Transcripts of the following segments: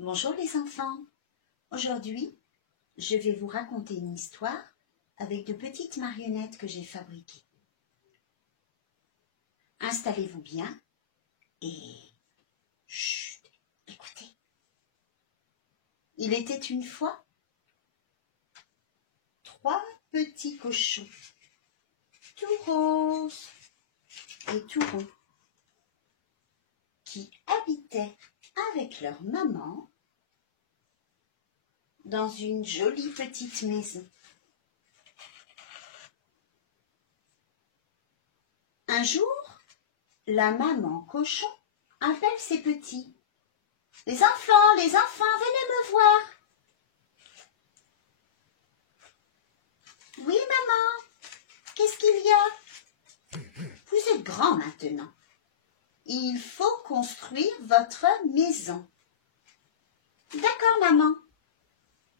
Bonjour les enfants. Aujourd'hui, je vais vous raconter une histoire avec de petites marionnettes que j'ai fabriquées. Installez-vous bien et chut, écoutez. Il était une fois 3 petits cochons, tout roses et tout ronds, qui habitaient avec leur maman dans une jolie petite maison. Un jour, la maman cochon appelle ses petits. « Les enfants, venez me voir. »« Oui, maman, qu'est-ce qu'il y a ? Vous êtes grands maintenant. Il faut construire votre maison. »« D'accord, maman. »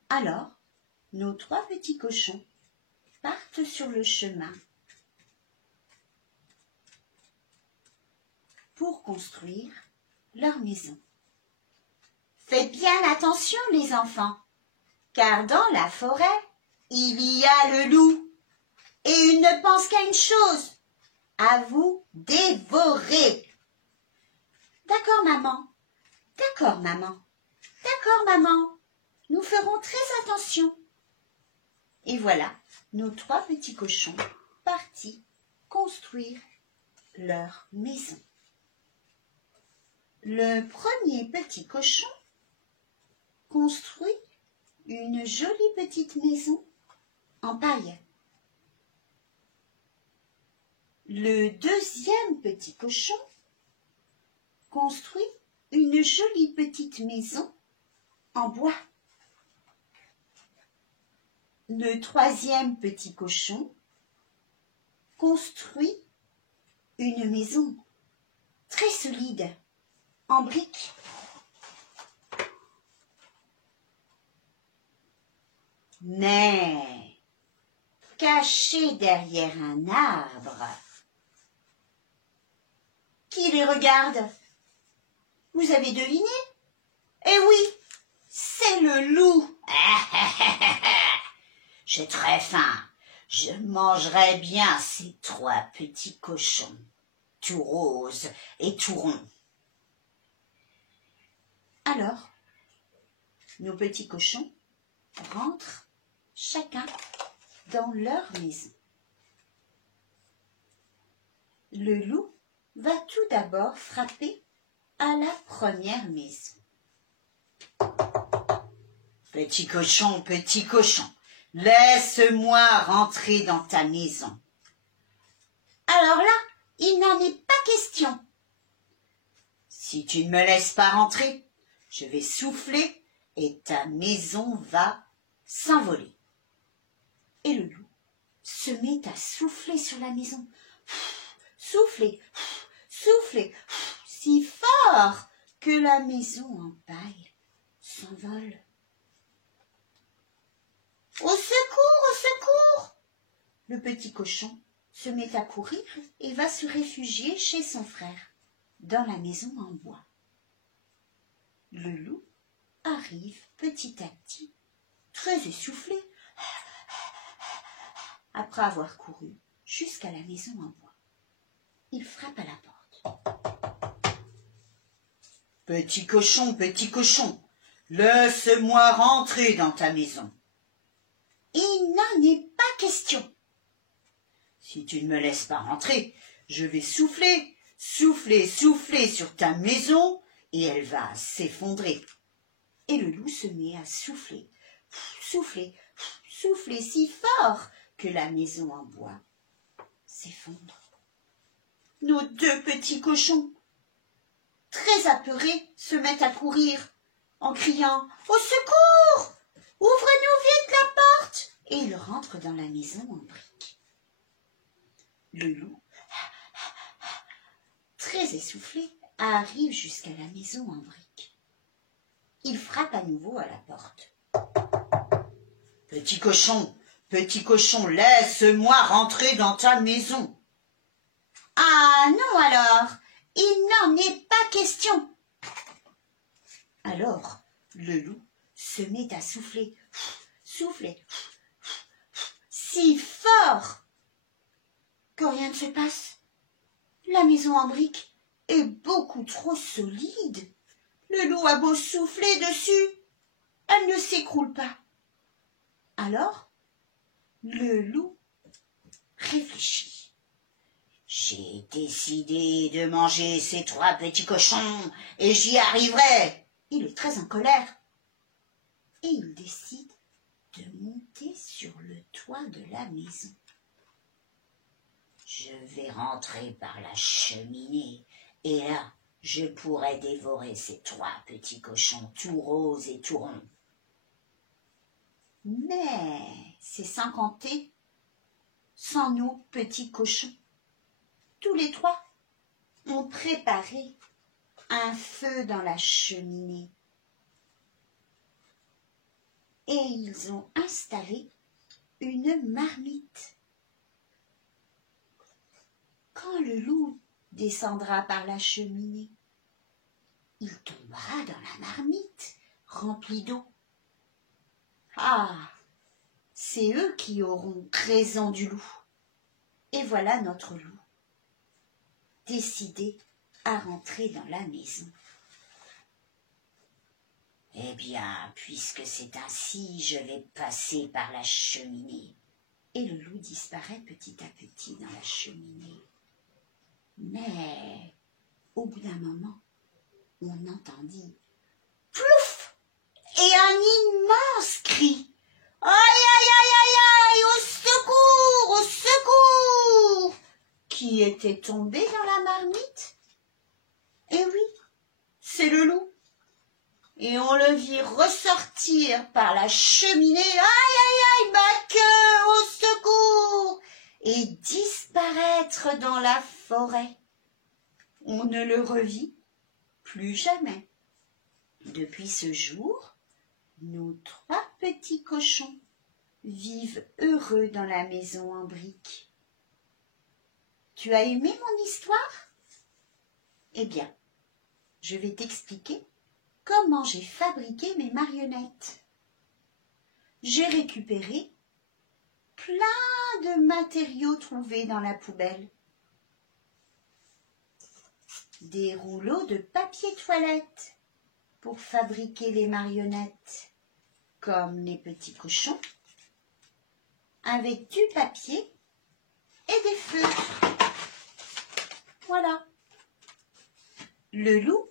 Alors, nos 3 petits cochons partent sur le chemin pour construire leur maison. Faites bien attention, les enfants, car dans la forêt, il y a le loup et il ne pense qu'à une chose, à vous dévorer. D'accord, maman. D'accord, maman. D'accord, maman. Nous ferons très attention. Et voilà, nos 3 petits cochons partis construire leur maison. Le premier petit cochon construit une jolie petite maison en paille. Le deuxième petit cochon construit une jolie petite maison en bois. Le troisième petit cochon construit une maison très solide en briques. Mais, caché derrière un arbre, qui les regarde? Vous avez deviné? Eh oui, c'est le loup. J'ai très faim. Je mangerai bien ces 3 petits cochons, tout roses et tout ronds. Alors, nos petits cochons rentrent chacun dans leur maison. Le loup va tout d'abord frapper à la première maison. Petit cochon, laisse-moi rentrer dans ta maison. Alors là, il n'en est pas question. Si tu ne me laisses pas rentrer, je vais souffler et ta maison va s'envoler. Et le loup se met à souffler sur la maison. Souffler, souffler, si fort que la maison en paille s'envole. Au secours, au secours! Le petit cochon se met à courir et va se réfugier chez son frère, dans la maison en bois. Le loup arrive petit à petit, très essoufflé, après avoir couru jusqu'à la maison en bois. Il frappe à la porte. Petit cochon, laisse-moi rentrer dans ta maison. Il n'en est pas question. Si tu ne me laisses pas rentrer, je vais souffler, souffler, souffler sur ta maison et elle va s'effondrer. Et le loup se met à souffler, souffler, souffler si fort que la maison en bois s'effondre. Nos 2 petits cochons, très apeurés, se mettent à courir en criant « Au secours! Ouvre-nous vite la porte !» Et ils rentrent dans la maison en briques. Le loup, très essoufflé, arrive jusqu'à la maison en briques. Il frappe à nouveau à la porte. Petit cochon, laisse-moi rentrer dans ta maison. Ah non alors, il n'en est pas question. Alors, Le loup se met à souffler, si fort que rien ne se passe. La maison en briques est beaucoup trop solide. Le loup a beau souffler dessus, elle ne s'écroule pas. Alors, le loup réfléchit. J'ai décidé de manger ces 3 petits cochons et j'y arriverai. Il est très en colère. Et il décide de monter sur le toit de la maison. Je vais rentrer par la cheminée et là, je pourrai dévorer ces 3 petits cochons tout roses et tout ronds. Mais c'est sans compter, sans nos petits cochons. Tous les 3 ont préparé un feu dans la cheminée et ils ont installé une marmite. Quand le loup descendra par la cheminée, il tombera dans la marmite remplie d'eau. Ah, c'est eux qui auront raison du loup. Et voilà notre loup, décidé à rentrer dans la maison. Eh bien, puisque c'est ainsi, je vais passer par la cheminée. Et le loup disparaît petit à petit dans la cheminée. Mais, au bout d'un moment, on entendit « plouf !» et un immense cri. « Aïe, aïe, aïe, aïe, aïe, au secours, au secours !» Qui était tombé dans la marmite? Eh oui, c'est le loup. Et on le vit ressortir par la cheminée, aïe, aïe, aïe, ma queue, au secours, et disparaître dans la forêt. On ne le revit plus jamais. Depuis ce jour, nos 3 petits cochons vivent heureux dans la maison en briques. Tu as aimé mon histoire? Eh bien, je vais t'expliquer comment j'ai fabriqué mes marionnettes. J'ai récupéré plein de matériaux trouvés dans la poubelle. Des rouleaux de papier toilette pour fabriquer les marionnettes, comme les petits cochons, avec du papier et des feutres. Voilà. Le loup,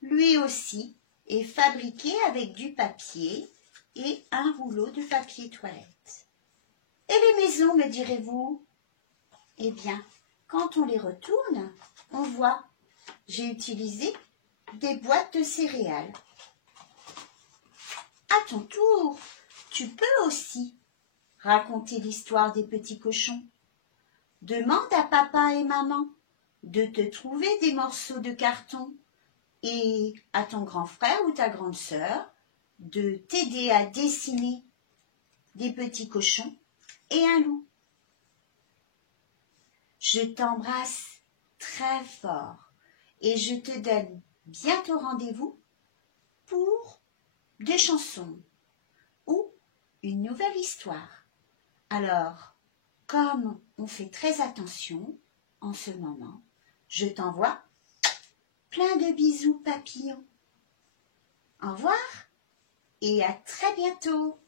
lui aussi, est fabriqué avec du papier et un rouleau de papier toilette. Et les maisons, me direz-vous? Eh bien, quand on les retourne, on voit, j'ai utilisé des boîtes de céréales. À ton tour, tu peux aussi raconter l'histoire des petits cochons. Demande à papa et maman de te trouver des morceaux de carton et à ton grand frère ou ta grande sœur de t'aider à dessiner des petits cochons et un loup. Je t'embrasse très fort et je te donne bientôt rendez-vous pour des chansons ou une nouvelle histoire. Alors, comme on fait très attention en ce moment, je t'envoie plein de bisous papillons. Au revoir et à très bientôt.